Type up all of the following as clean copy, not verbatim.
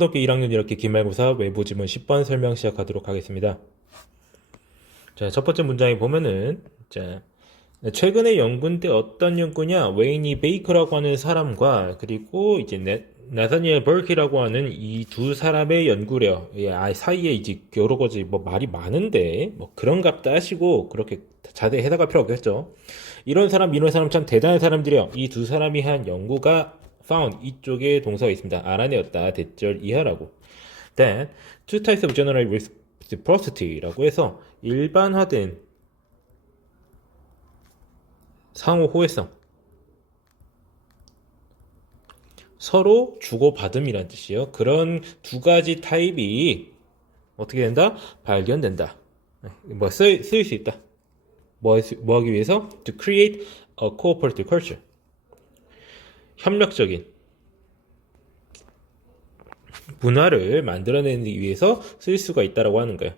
초등학교 1학년 이렇게 기말고사 외부 지문 10번 설명 시작하도록 하겠습니다. 자, 첫 번째 문장에 보면은, 자, 최근에 연구인데 어떤 연구냐? 웨이니 베이커라고 하는 사람과 그리고 이제 나사니엘 버키라고 하는 이 두 사람의 연구래요. 사이에 이제 여러 가지 뭐 말이 많은데 뭐 그런갑다 하시고 그렇게 자세히 해석할 필요 없겠죠. 이런 사람 참 대단한 사람들이요. 이 두 사람이 한 연구가 found 이쪽에 동사가 있습니다. 알아내었다. 대절 이하라고. Then two types of general reciprocity라고 해서 일반화된 상호 호혜성, 서로 주고받음이란 뜻이에요. 그런 두 가지 타입이 어떻게 된다? 발견된다. 쓰일 수 있다. 뭐 하기 위해서? To create a cooperative culture. 협력적인 문화를 만들어내기 위해서 쓸 수가 있다라고 하는 거예요.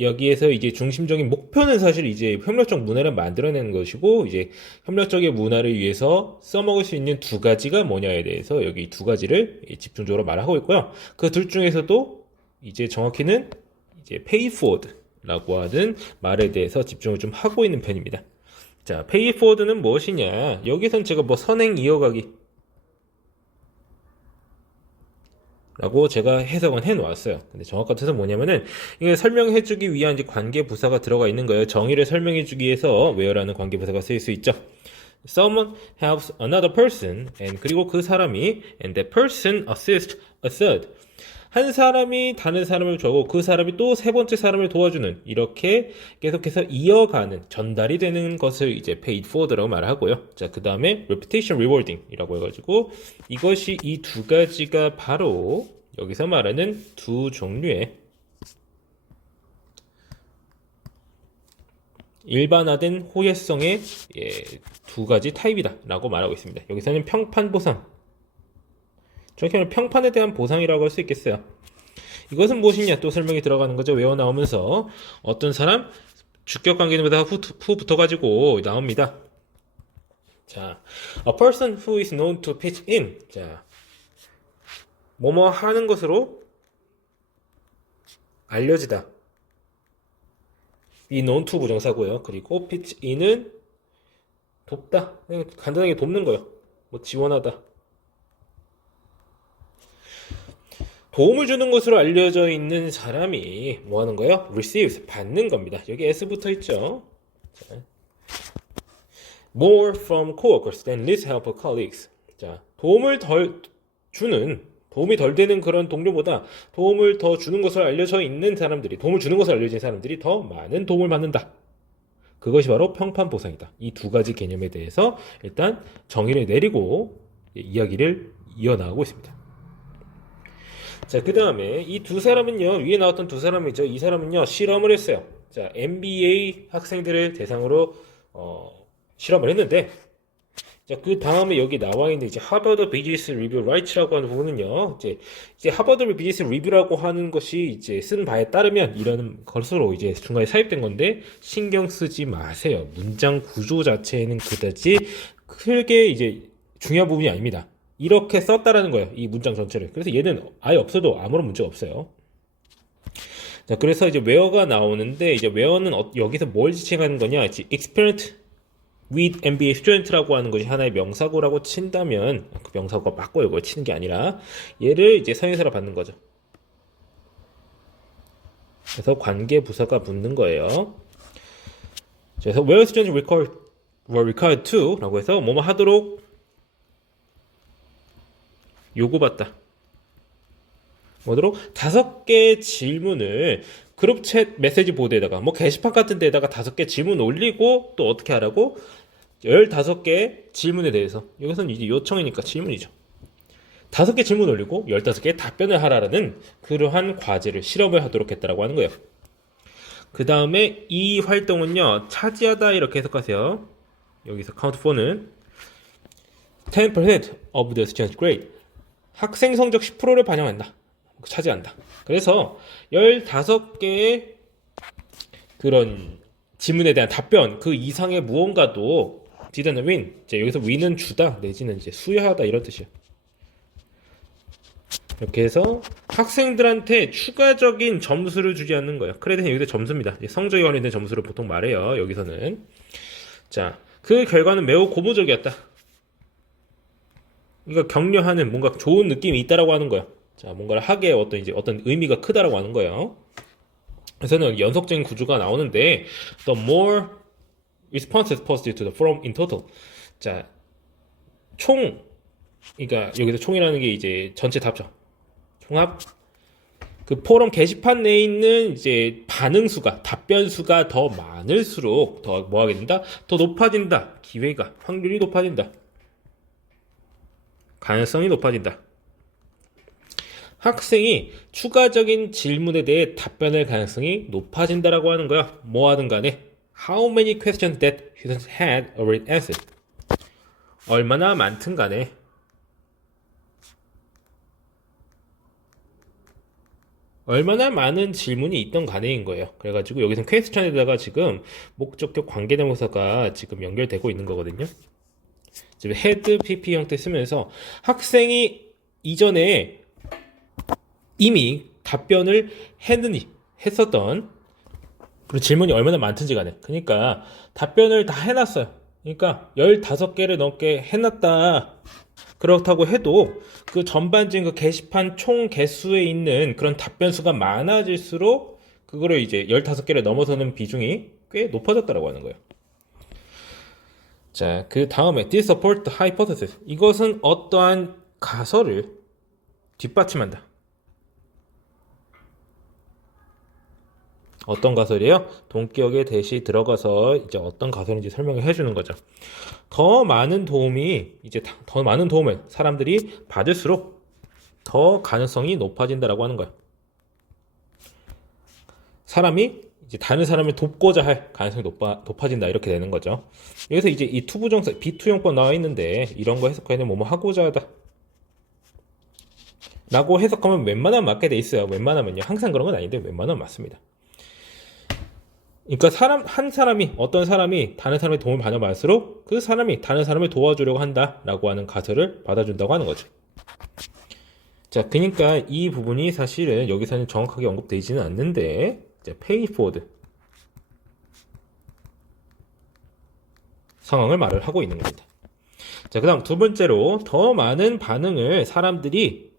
여기에서 이제 중심적인 목표는 사실 이제 협력적 문화를 만들어내는 것이고, 이제 협력적인 문화를 위해서 써먹을 수 있는 두 가지가 뭐냐에 대해서 여기 두 가지를 집중적으로 말하고 있고요. 그 둘 중에서도 이제 정확히는 이제 pay forward라고 하는 말에 대해서 집중을 좀 하고 있는 편입니다. 자, pay forward는 무엇이냐? 여기선 제가 뭐 선행 이어가기 라고 제가 해석은 해 놓았어요. 근데 정확한 뜻은 뭐냐면은 이게 설명해 주기 위한 이제 관계 부사가 들어가 있는 거예요. 정의를 설명해 주기 위해서 where라는 관계 부사가 쓰일 수 있죠. Someone helps another person and 그리고 그 사람이 and that person assists a third. 한 사람이 다른 사람을 도와고 그 사람이 또 세 번째 사람을 도와주는 이렇게 계속해서 이어가는 전달이 되는 것을 이제 paid forward라고 말하고요. 자, 그 다음에 reputation rewarding이라고 해가지고 이것이 이 두 가지가 바로 여기서 말하는 두 종류의 일반화된 호혜성의 두 가지 타입이다라고 말하고 있습니다. 여기서는 평판 보상, 정확히 말하면 평판에 대한 보상이라고 할 수 있겠어요. 이것은 무엇이냐 또 설명이 들어가는 거죠. 외워 나오면서 어떤 사람 주격 관계보다 후 붙어가지고 나옵니다. 자, a person who is known to pitch in. 자, 뭐뭐 하는 것으로 알려지다. 이 known to 부정사고요. 그리고 pitch in은 돕다. 그냥 간단하게 돕는 거예요. 뭐 지원하다. 도움을 주는 것으로 알려져 있는 사람이 뭐 하는 거예요? receives, 받는 겁니다. 여기 s 붙어 있죠. 자, more from coworkers than least helpful colleagues. 자, 도움이 덜 되는 그런 동료보다 도움을 더 주는 것으로 알려져 있는 사람들이, 도움을 주는 것으로 알려진 사람들이 더 많은 도움을 받는다. 그것이 바로 평판 보상이다. 이 두 가지 개념에 대해서 일단 정의를 내리고 이야기를 이어나가고 있습니다. 자, 그 다음에 이 두 사람은요, 위에 나왔던 두 사람이죠. 이 사람은요, 실험을 했어요. 자, MBA 학생들을 대상으로 실험을 했는데, 자, 그 다음에 여기 나와 있는 이제 하버드 비즈니스 리뷰 라이츠라고 하는 부분은요, 이제 하버드 비즈니스 리뷰라고 하는 것이 이제 쓴 바에 따르면 이런 것으로 이제 중간에 삽입된 건데 신경 쓰지 마세요. 문장 구조 자체에는 그다지 크게 이제 중요한 부분이 아닙니다. 이렇게 썼다라는 거예요. 이 문장 전체를. 그래서 얘는 아예 없어도 아무런 문제가 없어요. 자, 그래서 이제 where가 나오는데, 이제 where는 여기서 뭘 지칭하는 거냐? 이제 experiment with MBA student라고 하는 것이 하나의 명사고라고 친다면, 그 명사고가 맞고 이걸 치는 게 아니라, 얘를 이제 선행사로 받는 거죠. 그래서 관계 부사가 붙는 거예요. 그래서 where students were required to 라고 해서 뭐뭐 하도록 요구받다. 뭐도록 5개의 질문을 그룹챗 메시지 보드에다가 뭐 게시판 같은 데다가 5개 질문 올리고 또 어떻게 하라고? 15개의 질문에 대해서 여기서는 이제 요청이니까 질문이죠. 5개 질문 올리고 15개의 답변을 하라는 그러한 과제를 실험을 하도록 했다라고 하는 거예요. 그 다음에 이 활동은요, 차지하다 이렇게 해석하세요. 여기서 count for는 10% of the student's grade. 학생 성적 10%를 반영한다. 차지한다. 그래서 15개의 그런 질문에 대한 답변, 그 이상의 무언가도 didn't win. 이제 여기서 win은 주다, 내지는 이제 수여하다 이런 뜻이에요. 이렇게 해서 학생들한테 추가적인 점수를 주지 않는 거예요. 크레딧은 여기서 점수입니다. 이제 성적에 관련된 점수를 보통 말해요. 여기서는. 자, 그 결과는 매우 고무적이었다. 그러니까 격려하는 뭔가 좋은 느낌이 있다라고 하는 거예요. 자, 뭔가를 하기에 어떤 의미가 크다라고 하는 거예요. 그래서는 연속적인 구조가 나오는데 the more responses positive to the forum in total. 자, 그러니까 여기서 총이라는 게 이제 전체 답죠. 종합 그 포럼 게시판 내에 있는 이제 반응 수가 답변 수가 더 많을수록 더 뭐 하게 된다? 더 높아진다. 기회가 확률이 높아진다. 가능성이 높아진다. 학생이 추가적인 질문에 대해 답변할 가능성이 높아진다라고 하는 거야. 뭐 하든 간에 how many questions that students had already answered. 얼마나 많든 간에 얼마나 많은 질문이 있던 간에인 거예요. 그래가지고 여기서는 퀘스천에다가 지금 목적격 관계대명사가 지금 연결되고 있는 거거든요. 지금 헤드 PP 형태 쓰면서 학생이 이전에 이미 답변을 했었던 그리고 질문이 얼마나 많든지 간에 그러니까 답변을 다 해놨어요. 그러니까 15개를 넘게 해놨다. 그렇다고 해도 그 전반적인 그 게시판 총 개수에 있는 그런 답변 수가 많아질수록 그거를 이제 15개를 넘어서는 비중이 꽤 높아졌다라고 하는 거예요. 자, 그 다음에 this support the hypothesis. 이것은 어떠한 가설을 뒷받침한다. 어떤 가설이에요? 동격에 대시 들어가서 이제 어떤 가설인지 설명을 해주는 거죠. 더 많은 도움을 사람들이 받을수록 더 가능성이 높아진다라고 하는 거예요. 사람이 이제 다른 사람을 돕고자 할 가능성이 높아진다 이렇게 되는 거죠. 여기서 이제 이 투부정사 비투용법 나와 있는데 이런 거 해석하면 뭐뭐 하고자 하다 라고 해석하면 웬만하면 맞게 돼 있어요. 웬만하면요. 항상 그런 건 아닌데 웬만하면 맞습니다. 그러니까 어떤 사람이 다른 사람의 도움을 받아갈수록 그 사람이 다른 사람을 도와주려고 한다라고 하는 가설을 받아준다고 하는 거죠. 자, 그러니까 이 부분이 사실은 여기서는 정확하게 언급되지는 않는데 pay forward 상황을 말을 하고 있는 겁니다. 자, 그 다음 두 번째로 더 많은 반응을 사람들이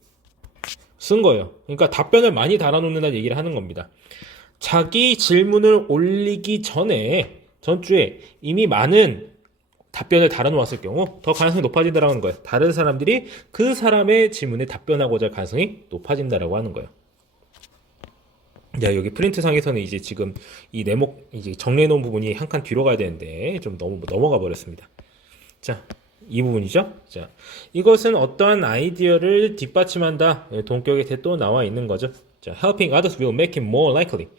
쓴 거예요. 그러니까 답변을 많이 달아놓는다는 얘기를 하는 겁니다. 자기 질문을 올리기 전주에 이미 많은 답변을 달아놓았을 경우 더 가능성이 높아진다는 거예요. 다른 사람들이 그 사람의 질문에 답변하고자 할 가능성이 높아진다라고 하는 거예요. 야, 여기 프린트 상에서는 이제 지금 이 네모 이제 정리해 놓은 부분이 한 칸 뒤로 가야 되는데 좀 너무 넘어가 버렸습니다. 자, 이 부분이죠. 자, 이것은 어떠한 아이디어를 뒷받침한다. 동격에 또 나와 있는 거죠. 자, helping others will make it more likely.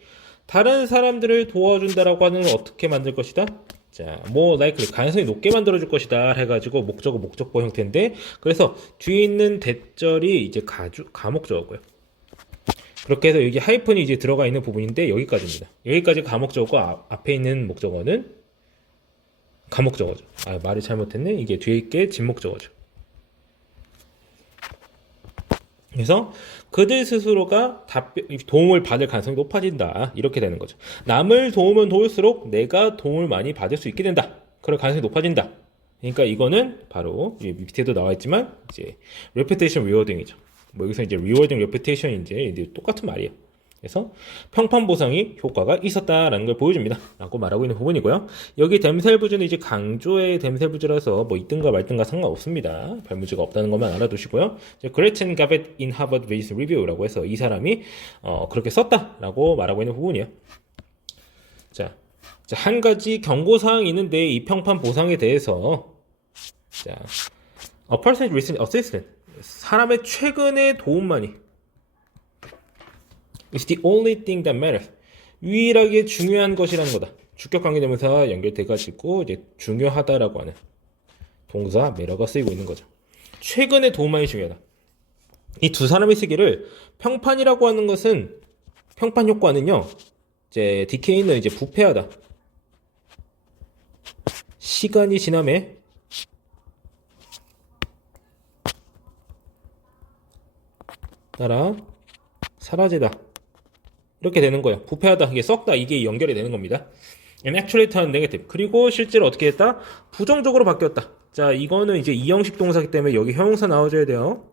다른 사람들을 도와준다라고 하는 건 어떻게 만들 것이다? 자, more likely, 가능성이 높게 만들어줄 것이다 해가지고 목적보 형태인데 그래서 뒤에 있는 대절이 이제 가목적어고요. 그렇게 해서 여기 하이픈이 이제 들어가 있는 부분인데 여기까지입니다. 여기까지 가목적어고 앞에 있는 목적어는 가목적어죠. 아, 말을 잘못했네. 이게 뒤에 있게 진목적어죠. 그래서 그들 스스로가 도움을 받을 가능성이 높아진다. 이렇게 되는 거죠. 남을 도우면 도울수록 내가 도움을 많이 받을 수 있게 된다. 그럴 가능성이 높아진다. 그러니까 이거는 바로 밑에도 나와 있지만 이제 reputation rewarding이죠. 뭐 여기서 이제 rewarding reputation인지 이제 똑같은 말이에요. 그래서 평판 보상이 효과가 있었다라는 걸 보여줍니다. 라고 말하고 있는 부분이고요. 여기 댐셀부즈는 이제 강조의 댐셀부즈라서 뭐 있든가 말든가 상관없습니다. 별무지가 없다는 것만 알아두시고요. 그레첸 가벳 인 하버드 베이스 리뷰라고 해서 이 사람이 그렇게 썼다라고 말하고 있는 부분이에요. 자, 한 가지 경고사항이 있는데 이 평판 보상에 대해서 자, a person's recent assistance 사람의 최근의 도움만이 It's the only thing that matters. 유일하게 중요한 것이라는 거다. 주격관계대명사 연결돼가지고 이제 중요하다라고 하는 동사 매러가 쓰이고 있는 거죠. 최근의 도움만이 중요하다. 이 두 사람의 쓰기를 평판이라고 하는 것은 평판 효과는요. 이제 DK는 이제 부패하다. 시간이 지남에 따라 사라지다. 이렇게 되는 거예요. 부패하다, 이게 썩다, 이게 연결이 되는 겁니다. And actually turn negative. 그리고 실제로 어떻게 했다? 부정적으로 바뀌었다. 자, 이거는 이제 이형식 동사기 때문에 여기 형용사 나와줘야 돼요.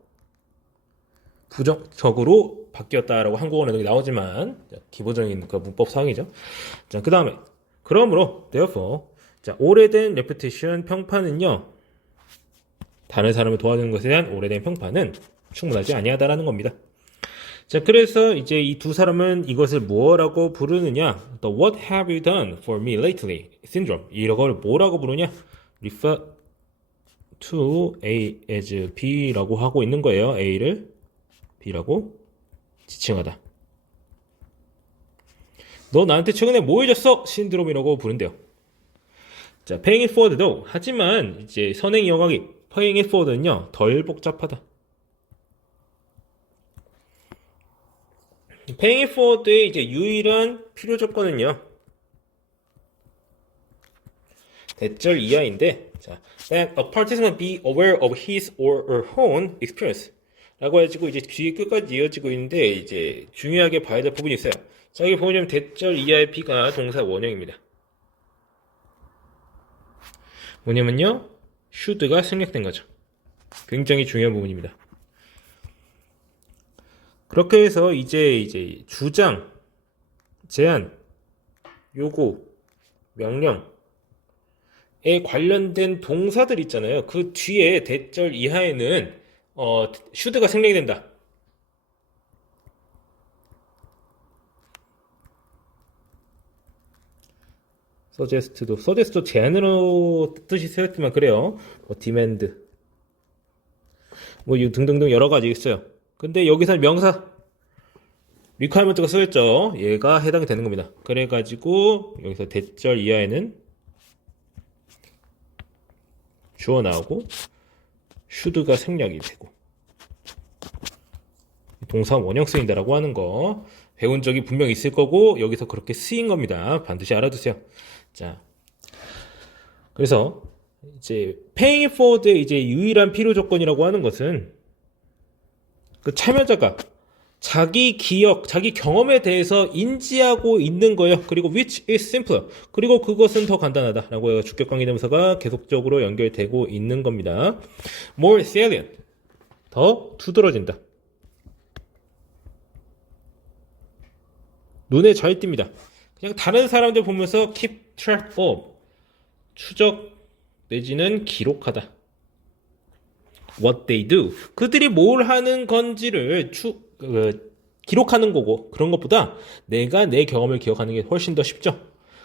부정적으로 바뀌었다라고 한국어는 여기 나오지만 기본적인 그 문법 사항이죠. 자, 그 다음에 그러므로 therefore 자, 오래된 repetition 평판은요. 다른 사람을 도와주는 것에 대한 오래된 평판은 충분하지 아니하다라는 겁니다. 자, 그래서 이제 이 두 사람은 이것을 뭐라고 부르느냐? The what have you done for me lately syndrome. 이걸 뭐라고 부르냐? refer to A as B라고 하고 있는 거예요. A를 B라고 지칭하다. 너 나한테 최근에 뭐 해줬어? 신드롬이라고 부른대요. 자, paying it forward도 하지만 이제 선행 이어가기 paying it forward는요 덜 복잡하다. paying it forward의 이제 유일한 필요 조건은요 대절 이하인데, 자, that a participant be aware of his or her own experience 라고 해가지고 이제 뒤에 끝까지 이어지고 있는데 이제 중요하게 봐야 될 부분이 있어요. 자, 여기 보면 대절 이하의 B가 동사 원형입니다. 뭐냐면요 should가 생략된 거죠. 굉장히 중요한 부분입니다. 그렇게 해서 이제 주장, 제안, 요구, 명령에 관련된 동사들 있잖아요. 그 뒤에 대절 이하에는 should가 생략이 된다. suggest도 제안으로 뜻이 쓰였지만 그래요. demand 뭐 등등등 여러 가지 있어요. 근데 여기서 명사 requirement가 쓰였죠. 얘가 해당이 되는 겁니다. 그래가지고 여기서 대절 이하에는 주어 나오고 should가 생략이 되고 동사 원형 쓰인다라고 하는 거 배운 적이 분명 있을 거고 여기서 그렇게 쓰인 겁니다. 반드시 알아두세요. 자, 그래서 이제 paying it forward의 이제 유일한 필요 조건이라고 하는 것은 그 참여자가 자기 기억, 자기 경험에 대해서 인지하고 있는 거예요. 그리고 which is simpler. 그리고 그것은 더 간단하다라고 해서 주격관계 대명사가 계속적으로 연결되고 있는 겁니다. more salient. 더 두드러진다. 눈에 잘 띕니다. 그냥 다른 사람들 보면서 keep track of. 추적 내지는 기록하다. what they do. 그들이 뭘 하는 건지를 기록하는 거고 그런 것보다 내가 내 경험을 기억하는 게 훨씬 더 쉽죠.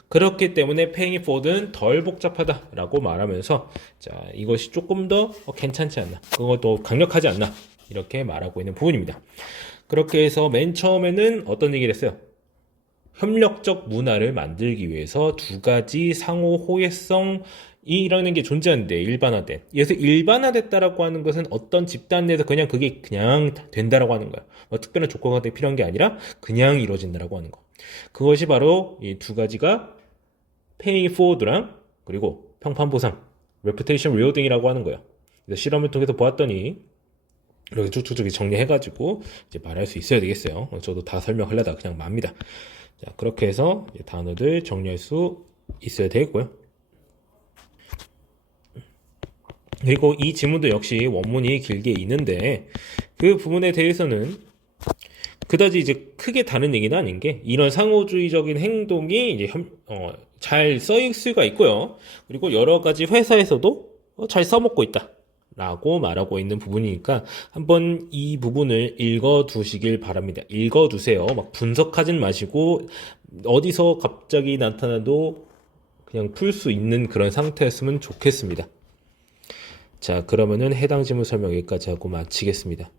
그렇기 때문에 paying it forward는 덜 복잡하다라고 말하면서 자, 이것이 조금 더 괜찮지 않나. 그것도 강력하지 않나. 이렇게 말하고 있는 부분입니다. 그렇게 해서 맨 처음에는 어떤 얘기를 했어요? 협력적 문화를 만들기 위해서 두 가지 상호 호혜성이라는 게 존재하는데 일반화된. 그래서 일반화됐다라고 하는 것은 어떤 집단 내에서 그냥 그게 그냥 된다라고 하는 거야. 뭐 특별한 조건가 필요한 게 아니라 그냥 이루어진다라고 하는 거. 그것이 바로 이 두 가지가 paying forward랑 그리고 평판보상, reputation rebuilding이라고 하는 거예요. 그래서 실험을 통해서 보았더니 이렇게 쭉쭉쭉 정리해가지고 이제 말할 수 있어야 되겠어요. 저도 다 설명하려다가 그냥 맙니다. 자, 그렇게 해서 단어들 정리할 수 있어야 되겠고요. 그리고 이 지문도 역시 원문이 길게 있는데 그 부분에 대해서는 그다지 이제 크게 다른 얘기는 아닌 게 이런 상호주의적인 행동이 이제 잘 쓰일 수가 있고요. 그리고 여러 가지 회사에서도 잘 써먹고 있다. 라고 말하고 있는 부분이니까 한번 이 부분을 읽어두시길 바랍니다. 읽어두세요. 막 분석하진 마시고 어디서 갑자기 나타나도 그냥 풀 수 있는 그런 상태였으면 좋겠습니다. 자, 그러면은 해당 지문 설명 여기까지 하고 마치겠습니다.